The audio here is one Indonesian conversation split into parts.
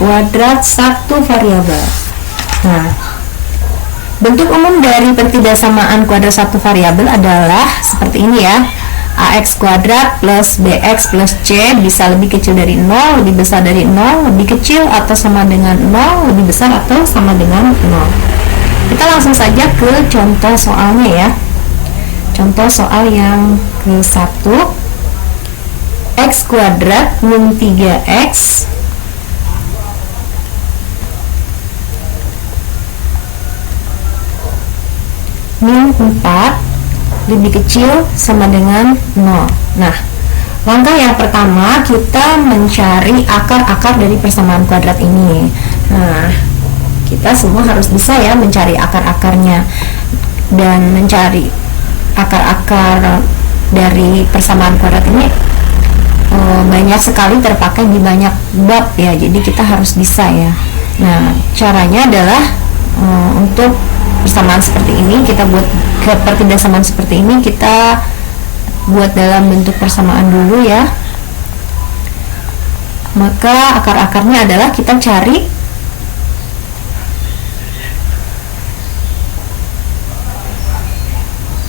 kuadrat satu variabel. Nah, bentuk umum dari pertidaksamaan kuadrat satu variabel adalah seperti ini ya. AX kuadrat plus BX plus C bisa lebih kecil dari 0, lebih besar dari 0, lebih kecil atau sama dengan 0, lebih besar atau sama dengan 0. Kita langsung saja ke contoh soalnya ya. Contoh soal yang ke-1, X kuadrat min 3X min 4 lebih kecil sama dengan 0. Nah, langkah yang pertama kita mencari akar-akar dari persamaan kuadrat ini. Nah, kita semua harus bisa ya mencari akar-akarnya dan mencari akar-akar dari persamaan kuadrat ini banyak sekali terpakai di banyak bab ya, jadi kita harus bisa ya. Nah, caranya adalah untuk persamaan seperti ini, kita buat ke pertidaksamaan seperti ini, kita buat dalam bentuk persamaan dulu ya. Maka akar-akarnya adalah kita cari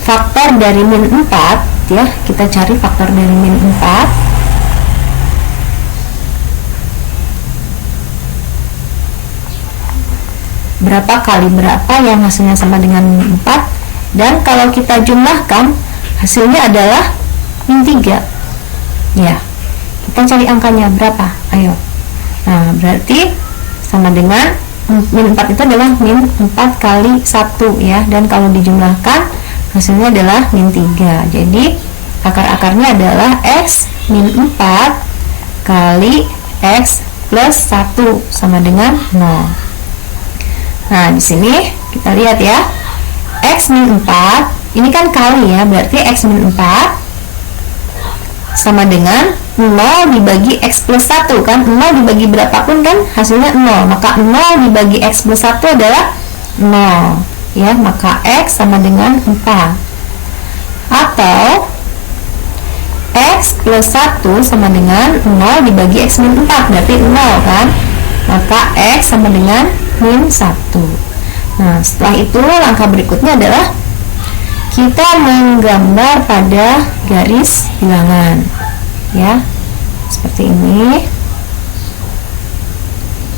faktor dari min 4 ya, kita cari faktor dari min 4. Berapa kali berapa yang hasilnya sama dengan min 4, dan kalau kita jumlahkan hasilnya adalah min 3 ya. Kita cari angkanya berapa, ayo. Nah, berarti sama dengan min 4 itu adalah min 4 kali 1 ya, dan kalau dijumlahkan hasilnya adalah min 3. Jadi akar-akarnya adalah X min 4 kali X plus 1 sama dengan 0. Nah, di sini kita lihat ya, X min 4 ini kan kali ya, berarti X min 4 sama dengan 0 dibagi X plus 1 kan, 0 dibagi berapapun kan hasilnya 0, maka 0 dibagi X plus 1 adalah 0 ya, maka X sama dengan 4. Atau X plus 1 sama dengan 0 dibagi X min 4, berarti 0 kan, maka X sama dengan min 1. Nah, setelah itu langkah berikutnya adalah kita menggambar pada garis bilangan ya, seperti ini.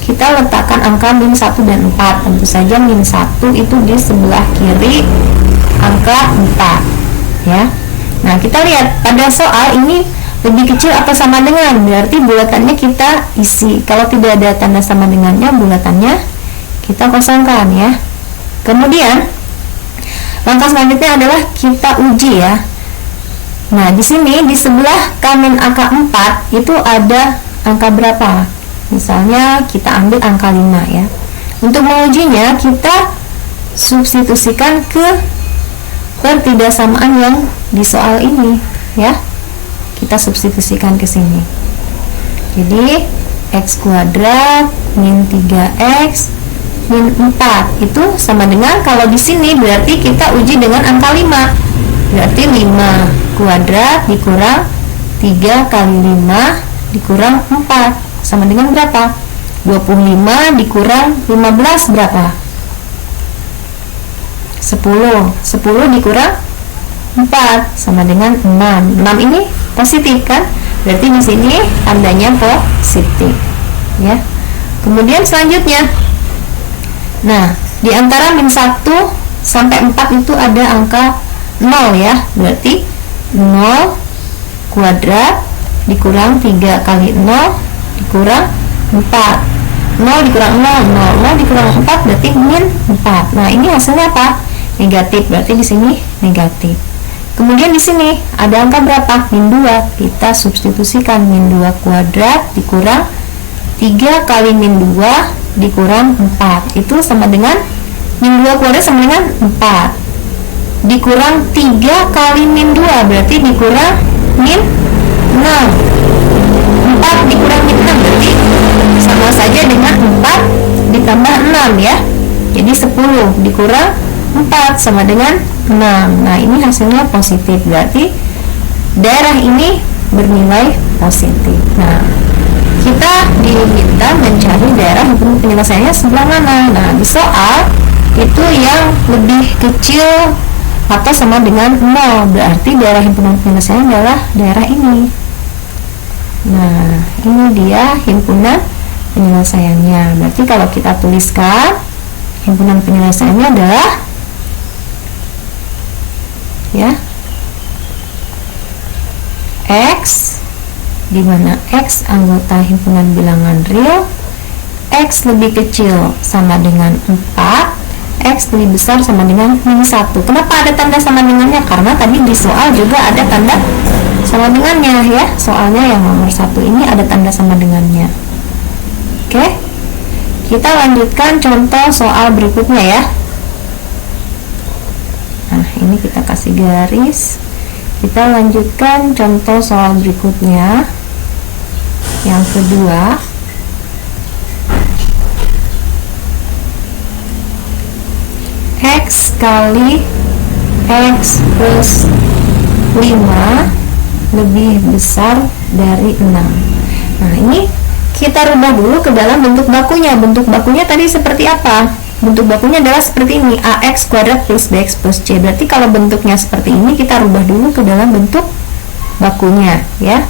Kita letakkan angka min 1 dan 4. Tentu saja min 1 itu di sebelah kiri angka 4 ya. Nah, kita lihat pada soal ini lebih kecil atau sama dengan, berarti bulatannya kita isi. Kalau tidak ada tanda sama dengannya, bulatannya kita kosongkan ya. Kemudian langkah selanjutnya adalah kita uji ya. Nah, di sini di sebelah kanan angka 4 itu ada angka berapa? Misalnya kita ambil angka 5 ya. Untuk mengujinya kita substitusikan ke pertidaksamaan yang di soal ini ya. Kita substitusikan ke sini. Jadi X kuadrat min 3X min 4 itu sama dengan, kalau di sini berarti kita uji dengan angka 5. Berarti 5 kuadrat dikurang 3 kali 5 dikurang 4 sama dengan berapa? 25 dikurang 15 berapa? 10. 10 dikurang 4 sama dengan 6. 6 ini positif kan? Berarti di sini tandanya positif ya. Kemudian selanjutnya, nah, di antara min 1 sampai 4 itu ada angka 0 ya. Berarti 0 kuadrat dikurang 3 kali 0 dikurang 4. 0 dikurang 0, 0, 0 dikurang 4 berarti min 4. Nah, ini hasilnya apa? Negatif, berarti di sini negatif. Kemudian di sini ada angka berapa? Min 2. Kita substitusikan min 2 kuadrat dikurang 3 kali min 2 dikurang 4 itu sama dengan min 2 kuadrat sama dengan 4 dikurang 3 kali min 2 berarti dikurang min 6. 4 dikurang min 6 berarti sama saja dengan 4 ditambah 6 ya. Jadi 10 dikurang 4 sama dengan 6. Nah, ini hasilnya positif, berarti daerah ini bernilai positif. Nah, kita diminta kita mencari daerah himpunan penyelesaiannya sebelah mana. Nah, di soal itu yang lebih kecil atau sama dengan 0, berarti daerah himpunan penyelesaian adalah daerah ini. Nah, ini dia himpunan penyelesaiannya. Berarti kalau kita tuliskan himpunan penyelesaiannya adalah ya X, di mana X anggota himpunan bilangan real, X lebih kecil sama dengan 4, X lebih besar sama dengan -1. Kenapa ada tanda sama dengannya? Karena tadi di soal juga ada tanda sama dengannya ya. Soalnya yang nomor 1 ini ada tanda sama dengannya. Oke, kita lanjutkan contoh soal berikutnya ya. Nah, ini kita kasih garis. Kita lanjutkan contoh soal berikutnya. Yang kedua, X kali X plus 5 lebih besar dari 6. Nah, ini kita rubah dulu ke dalam bentuk bakunya. Bentuk bakunya tadi seperti apa? Bentuk bakunya adalah seperti ini, AX kuadrat plus BX plus C. Berarti kalau bentuknya seperti ini, kita rubah dulu ke dalam bentuk bakunya ya.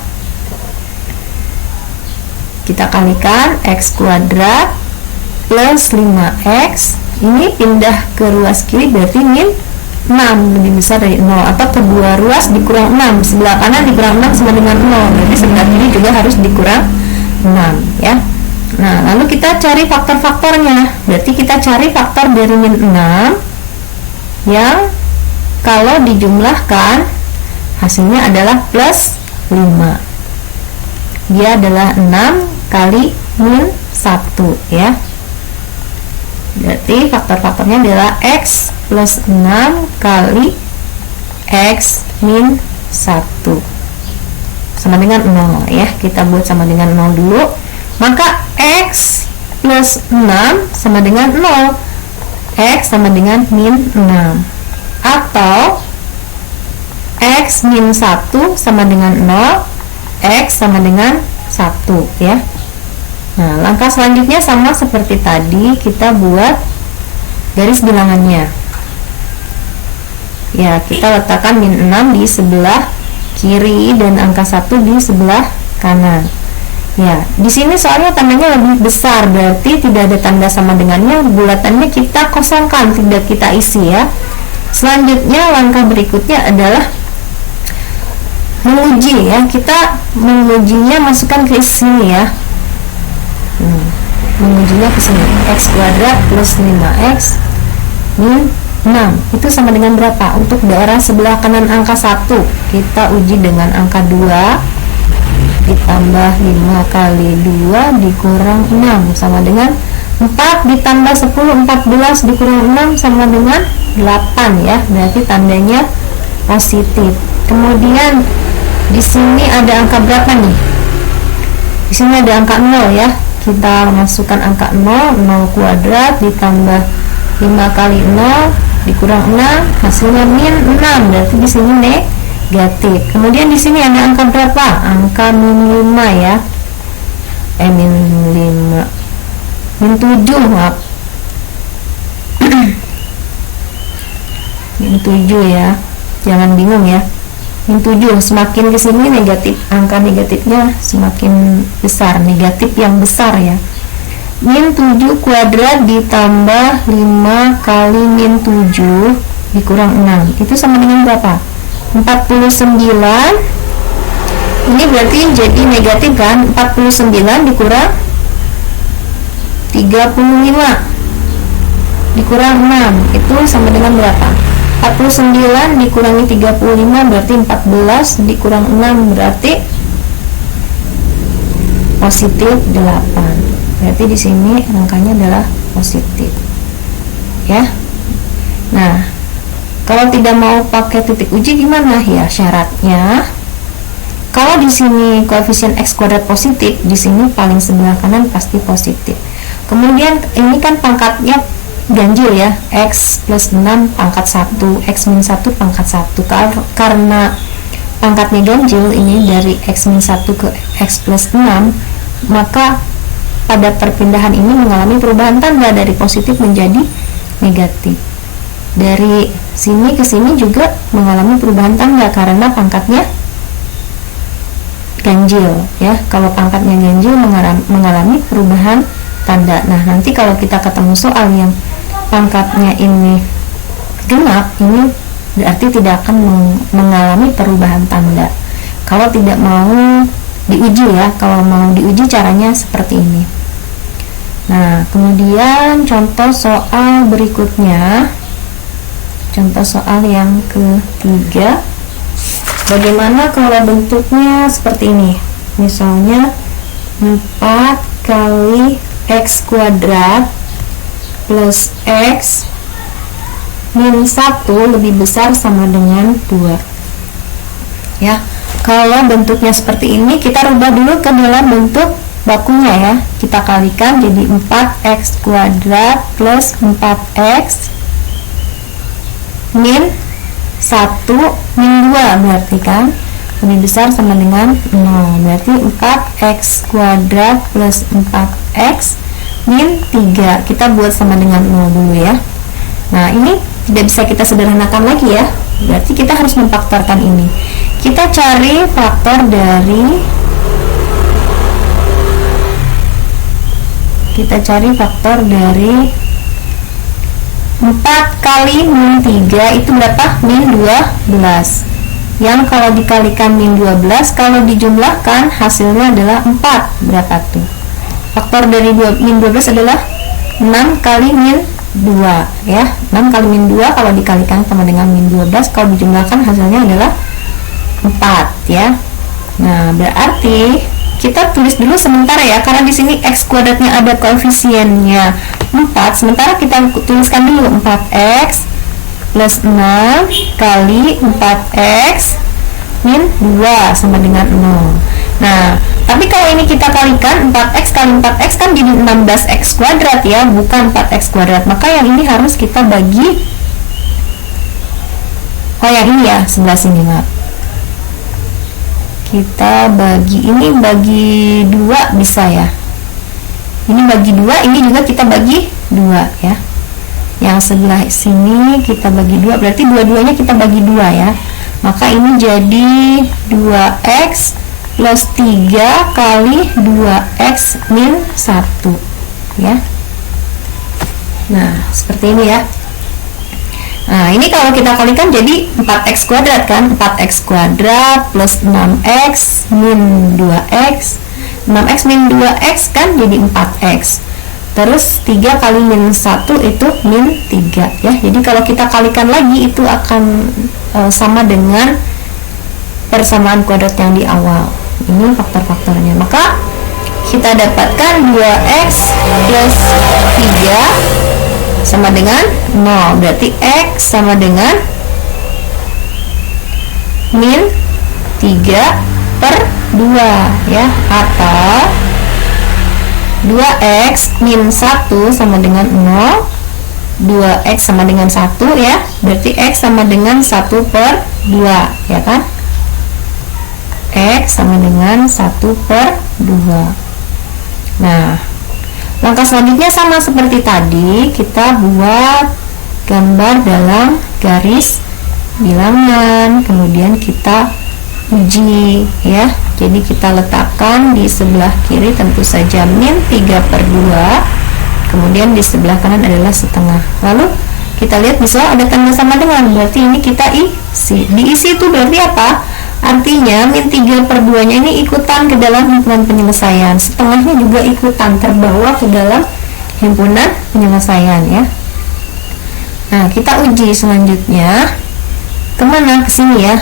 Kita kalikan X kuadrat plus 5X, ini pindah ke ruas kiri berarti min 6 lebih besar dari 0, atau kedua ruas dikurang 6, sebelah kanan dikurang 6 sama dengan 0, berarti sebelah kiri juga harus dikurang 6 ya. Nah, lalu kita cari faktor-faktornya. Berarti kita cari faktor dari min 6 yang kalau dijumlahkan hasilnya adalah plus 5. Dia adalah 6 kali min 1 ya. Berarti faktor-faktornya adalah X plus 6 kali X min 1 sama dengan 0 ya. Kita buat sama dengan 0 dulu. Maka X plus 6 sama dengan 0, X sama dengan min 6, atau X min 1 sama dengan 0, X sama dengan 1 ya. Nah, langkah selanjutnya sama seperti tadi, kita buat garis bilangannya ya. Kita letakkan min 6 di sebelah kiri dan angka 1 di sebelah kanan. Ya, di sini soalnya tandanya lebih besar, berarti tidak ada tanda sama dengannya, bulatannya kita kosongkan, tidak kita isi ya. Selanjutnya langkah berikutnya adalah menguji ya. Kita mengujinya masukkan ke sini ya. Mengujinya ke sini. X kuadrat plus 5X min 6 itu sama dengan berapa? Untuk daerah sebelah kanan angka 1 kita uji dengan angka 2 ditambah 5 kali 2 dikurang 6 sama dengan 4 ditambah 10, 14 dikurang 6 sama dengan 8 ya. Berarti tandanya positif. Kemudian di sini ada angka berapa nih? Di sini ada angka 0 ya. Kita masukkan angka 0, 0 kuadrat ditambah 5 kali 0 dikurang 6 hasilnya min 6. Berarti di sini negatif. Kemudian di sini ada angka berapa? Angka min 5 ya. Min 5. Min 7, maaf. Min 7 ya. Jangan bingung ya. Min 7 semakin ke sini negatif, angka negatifnya semakin besar, negatif yang besar ya. Min 7 kuadrat ditambah 5 kali min 7 dikurang 6 itu sama dengan berapa? 49. Ini berarti jadi negatif kan? 49 dikurang 35 dikurang 6 itu sama dengan berapa? 49 dikurangi 35 berarti 14 dikurang 6 berarti positif 8. Berarti di sini angkanya adalah positif. Ya. Nah, kalau tidak mau pakai titik uji gimana ya? Syaratnya kalau di sini koefisien X kuadrat positif, di sini paling sebelah kanan pasti positif. Kemudian ini kan pangkatnya ganjil ya, X plus 6 pangkat 1, X min 1 pangkat 1. Karena pangkatnya ganjil ini dari X min 1 ke X plus 6, maka pada perpindahan ini mengalami perubahan tanda dari positif menjadi negatif. Dari sini ke sini juga mengalami perubahan tanda karena pangkatnya ganjil ya. Kalau pangkatnya ganjil mengalami perubahan tanda. Nah, nanti kalau kita ketemu soal yang pangkatnya ini genap, ini berarti tidak akan mengalami perubahan tanda. Kalau tidak mau diuji ya, kalau mau diuji caranya seperti ini. Nah, kemudian contoh soal berikutnya, contoh soal yang ketiga, bagaimana kalau bentuknya seperti ini? Misalnya 4 kali x kuadrat plus x min 1 lebih besar sama dengan 2 ya. Kalau bentuknya seperti ini, kita rubah dulu ke dalam bentuk bakunya ya. Kita kalikan jadi 4x kuadrat plus 4x min 1 min 2 berarti kan lebih besar sama dengan 0. Berarti 4x kuadrat plus 4x min 3 kita buat sama dengan 0 dulu ya. Nah, ini tidak bisa kita sederhanakan lagi ya. Berarti kita harus memfaktorkan ini. Kita cari faktor dari 4 kali min 3 itu berapa? Min 12. Yang kalau dikalikan min 12, kalau dijumlahkan hasilnya adalah 4. Berapa tuh? Faktor dari min 12 adalah 6 kali min 2 ya. 6 kali min 2 kalau dikalikan sama dengan min 12, kalau dijumlahkan hasilnya adalah 4 ya. Nah, berarti kita tulis dulu sementara ya, karena di sini x kuadratnya ada koefisiennya 4, sementara kita tuliskan dulu 4x plus 6 kali 4x min 2 sama dengan 0. Nah, tapi kalau ini kita kalikan 4x kali 4x kan jadi 16x kuadrat ya, bukan 4x kuadrat. Maka yang ini harus kita bagi, yang ini ya, sebelah sini maaf. Kita bagi, ini bagi 2 bisa ya. Ini bagi 2, ini juga kita bagi 2 ya. Yang sebelah sini kita bagi 2, berarti dua-duanya kita bagi 2 ya. Maka ini jadi 2x plus 3 kali 2x min 1 ya. Nah, seperti ini ya. Nah, ini kalau kita kalikan jadi 4x kuadrat kan, 4x kuadrat plus 6x min 2x, 6x min 2x kan jadi 4x, terus 3 kali min 1 itu min 3 ya. Jadi kalau kita kalikan lagi itu akan sama dengan persamaan kuadrat yang di awal. Ini faktor-faktornya. Maka kita dapatkan 2x plus 3 sama dengan 0. Berarti x sama dengan min 3 per 2 ya, atau 2x min 1 sama dengan 0, 2x sama dengan 1 ya, berarti x sama dengan 1 per 2 ya kan, x sama dengan 1 per 2. Nah, langkah selanjutnya sama seperti tadi, kita buat gambar dalam garis bilangan, kemudian kita uji ya. Jadi kita letakkan di sebelah kiri tentu saja min 3 per 2, kemudian di sebelah kanan adalah setengah. Lalu kita lihat bisa ada tanda sama dengan, berarti ini kita isi. Diisi itu berarti apa? Artinya min 3 per 2 nya ini ikutan ke dalam himpunan penyelesaian, setengahnya juga ikutan terbawa ke dalam himpunan penyelesaian ya. Nah, kita uji selanjutnya kemana? Ke sini ya.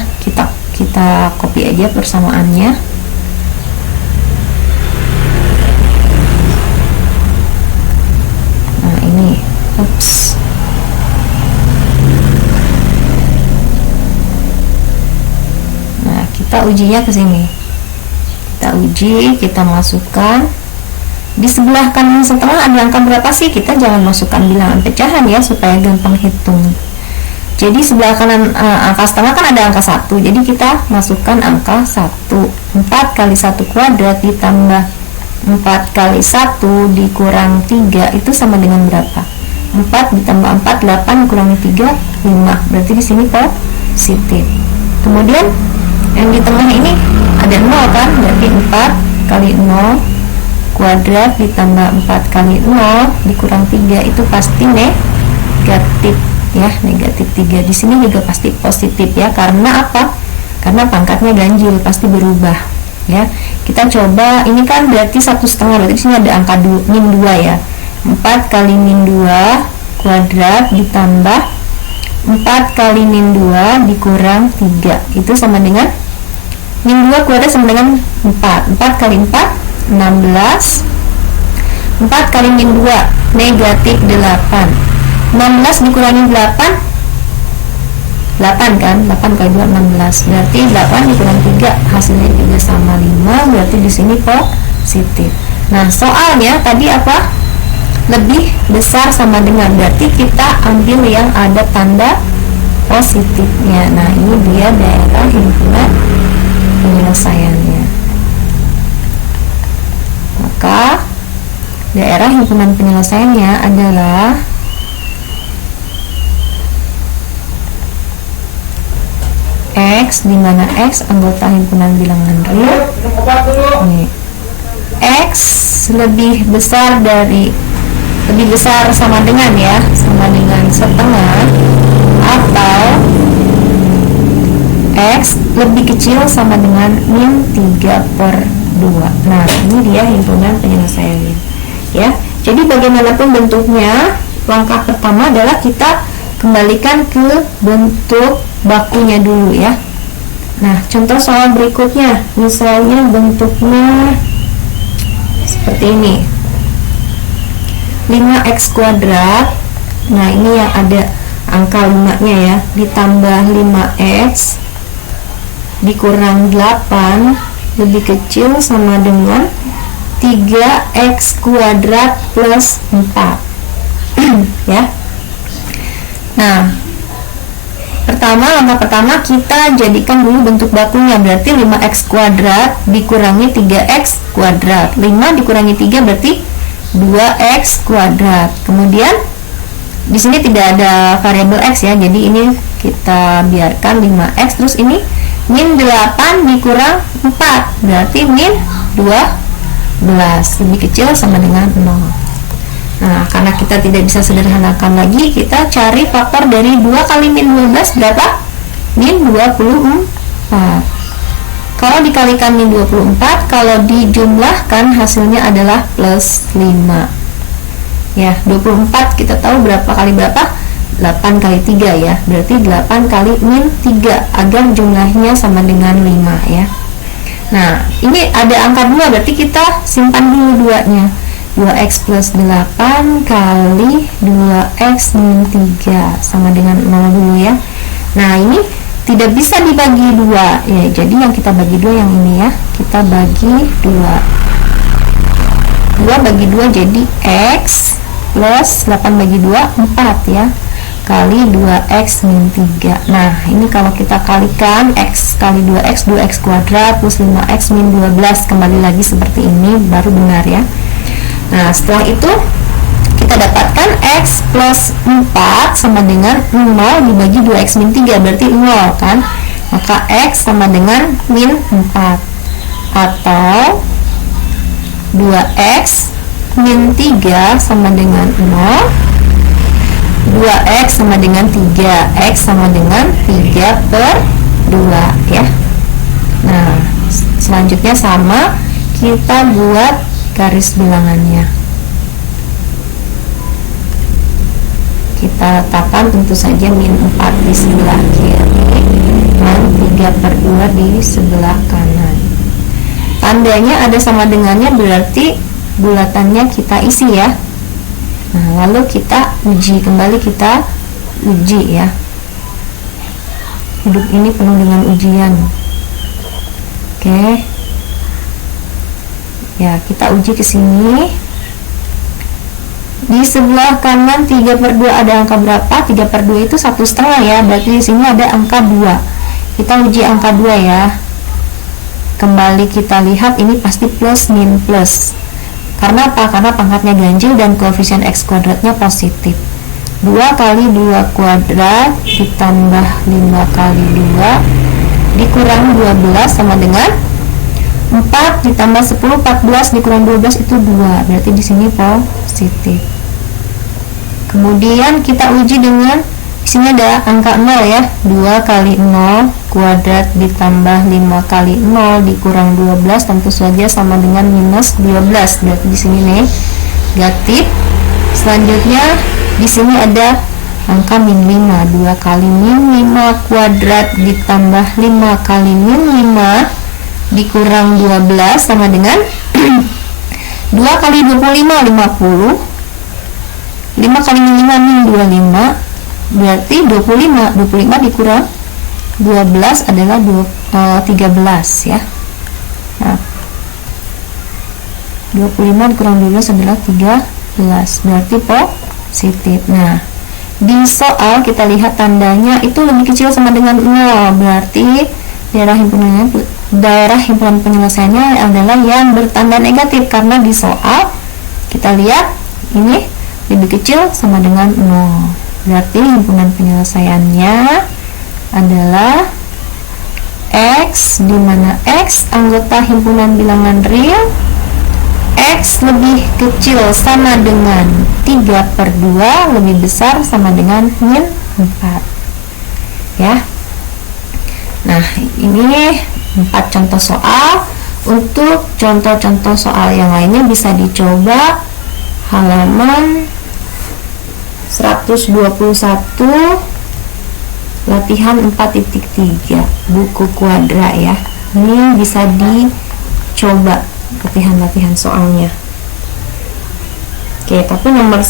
Kita copy aja persamaannya. Nah, ini ups. Nah, kita ujinya ke sini. Kita uji, kita masukkan di sebelah kanan setengah ada angka berapa sih? Kita jangan masukkan bilangan pecahan ya, supaya gampang hitung. Jadi sebelah kanan angka setengah kan ada angka 1, jadi kita masukkan angka 1. 4 kali 1 kuadrat ditambah 4 kali 1 dikurang 3 itu sama dengan berapa? 4 ditambah 4, 8 dikurangi 3, 5. Berarti di sini positif. Kemudian yang di tengah ini ada 0 kan? Berarti 4 kali 0 kuadrat ditambah 4 kali 0 dikurang 3 itu pasti negatif ya, negatif 3. Di sini juga pasti positif ya, karena apa? Karena pangkatnya ganjil, pasti berubah ya. Kita coba, ini kan berarti 1/2, berarti di sini ada angka min 2 ya. 4 kali min 2 kuadrat ditambah 4 kali min 2 dikurang 3 itu sama dengan min 2 kuadrat sama dengan 4. 4 kali 4 16. 4 kali min 2 negatif 8. 16 dikurangi 8 kan, 8 kali 2 16. Berarti 8 dikurang 3 hasilnya juga sama 5. Berarti di sini positif. Nah, soalnya tadi apa? Lebih besar sama dengan, berarti kita ambil yang ada tanda positifnya. Nah, ini dia daerah himpunan penyelesaiannya. Maka daerah himpunan penyelesaiannya adalah X, di mana X anggota himpunan bilangan real. Nih, X lebih besar sama dengan ya, sama dengan setengah, atau X lebih kecil sama dengan min 3/2. Nah, ini dia himpunan penyelesaiannya ya. Jadi bagaimanapun bentuknya, langkah pertama adalah kita kembalikan ke bentuk bakunya dulu ya. Nah, contoh soal berikutnya, misalnya bentuknya seperti ini, 5x kuadrat. Nah, ini yang ada angka 5 nya ya, ditambah 5x dikurang 8 lebih kecil sama dengan 3x kuadrat plus 4 ya. Nah, langkah pertama kita jadikan dulu bentuk bakunya, berarti 5x kuadrat dikurangi 3x kuadrat. 5 dikurangi 3 berarti 2x kuadrat. Kemudian di sini tidak ada variabel x ya, jadi ini kita biarkan 5x. Terus ini min 8 dikurang 4 berarti min 12, lebih kecil sama dengan 0. Nah, karena kita tidak bisa sederhanakan lagi, kita cari faktor dari 2 kali min 12 berapa? Min 24. Kalau dikalikan min 24, kalau dijumlahkan hasilnya adalah plus 5 ya. 24 kita tahu berapa kali berapa? 8 kali 3 ya, berarti 8 kali min 3 agar jumlahnya sama dengan 5 ya. Nah, ini ada angka 2, berarti kita simpan dulu 2 nya. 2x plus 8 kali 2x min 3 sama dengan 0 dulu ya. Nah, ini tidak bisa dibagi 2 ya, jadi yang kita bagi 2 yang ini ya, kita bagi 2 bagi 2 jadi x plus 8 bagi 2 4 ya, kali 2x min 3. Nah, ini kalau kita kalikan x kali 2x, 2x kuadrat plus 5x min 12, kembali lagi seperti ini baru benar ya. Nah, setelah itu kita dapatkan x plus 4 sama dengan 0 dibagi 2x min 3 berarti 0 kan, maka x sama dengan min 4 atau 2x min 3 sama dengan 0, 2x sama dengan 3, x sama dengan 3/2 ya. Nah, selanjutnya sama, kita buat garis bilangannya. Kita letakkan tentu saja min 4 di sebelah kiri dan 3/2 di sebelah kanan. Tandanya ada sama dengannya, berarti bulatannya kita isi ya. Nah, lalu kita uji, kembali kita uji ya. Hidup ini penuh dengan ujian. Oke. Ya, kita uji ke sini. Di sebelah kanan 3/2 ada angka berapa? 3/2 itu 1/2 ya, berarti di sini ada angka 2. Kita uji angka 2 ya. Kembali kita lihat, ini pasti plus min plus. Karena apa? Karena pangkatnya ganjil dan koefisien X kuadratnya positif. 2 kali 2 kuadrat ditambah 5 kali 2 dikurang 12 sama dengan 4 ditambah 10, 14 dikurang 12 itu 2. Berarti di sini positif. Kemudian kita uji dengan di sini ada angka 0 ya. 2 kali 0 kuadrat ditambah 5 kali 0 dikurang 12 tentu saja sama dengan minus 12. Berarti di sini negatif. Selanjutnya di sini ada angka min 5. 2 kali min 5 kuadrat ditambah 5 kali min 5 dikurang 12 sama dengan 2 kali 25 50. 5 kali min 5 min 25. Berarti 25 dikurang 12 adalah 13 ya. Nah, 25 dikurang 12 adalah 13. Berarti positif. Nah, di soal kita lihat tandanya itu lebih kecil sama dengan 0. Berarti daerah himpunan penyelesaiannya adalah yang bertanda negatif, karena di soal kita lihat ini lebih kecil sama dengan 0. Berarti himpunan penyelesaiannya adalah X, di mana X anggota himpunan bilangan real, X lebih kecil sama dengan 3/2, lebih besar sama dengan min 4 ya. Nah, ini 4 contoh soal. Untuk contoh-contoh soal yang lainnya bisa dicoba halaman 121 latihan 4.3 buku kuadra ya. Ini bisa dicoba latihan-latihan soalnya. Oke, tapi nomor